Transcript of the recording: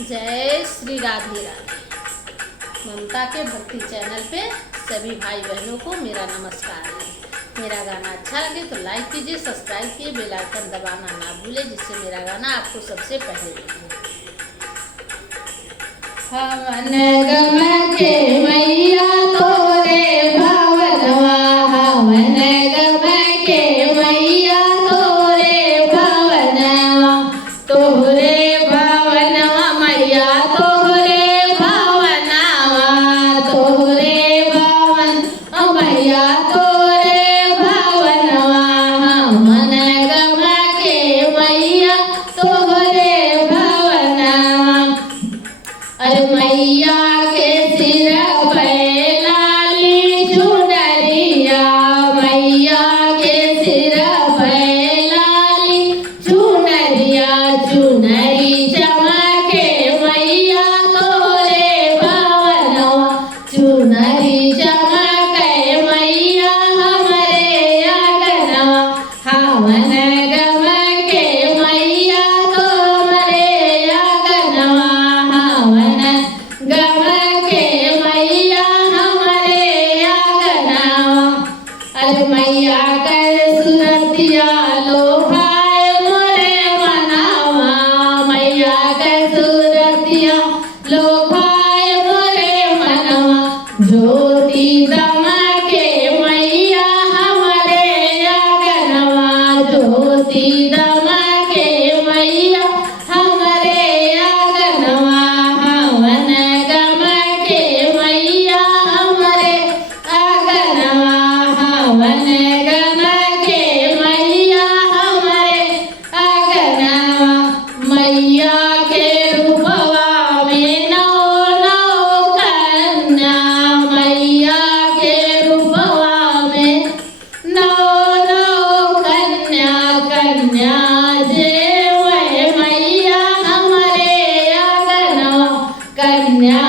जय श्री राधे राधे। ममता के भक्ति चैनल पे सभी भाई बहनों को मेरा नमस्कार है। मेरा गाना अच्छा लगे तो लाइक कीजिए, सब्सक्राइब कीजिए, बेल आइकन दबाना ना भूले, जिससे मेरा गाना आपको सबसे पहले मिले। हवन गम के मैया तोरे भवनवा, हवन गम के मैया तोरे भवनवा, तोरे भवनवा मैया तोरे भवनवा, तोरे भवन मैया तोरे भवनवा, हवन गम के मैया तोरे भवनवा। अरे मैया के सिर पे लाली चुनरिया, मैया के सिर पे लाली चुनरिया, चुनरी चमके मैया तोरे भवनवा, चुनरी चमके मैया हमरे आंगनवा, हवन गम के मैया तोरे आंगनवा, हवन गम के मैया हमरे आंगनवा। अरे मैया कर सुरतिया लोभाए मोरे मनावा, मैया कर सुरतिया लोभाए मोरे मनवा, ज्योति दमके मैया हमरे आंगनवा, ज्योति दमके मैया हमरे आंगनवा, हवन गम के मैया हमरे आंगनवा, हवन गम के मैया हमरे आंगनवा। मैया के रूपवा में नौ नौ कन्या, मैया के रूपवा में नौ नौ कन्या, कन्या जे वै मैया हमरे आंगनवा, कन्या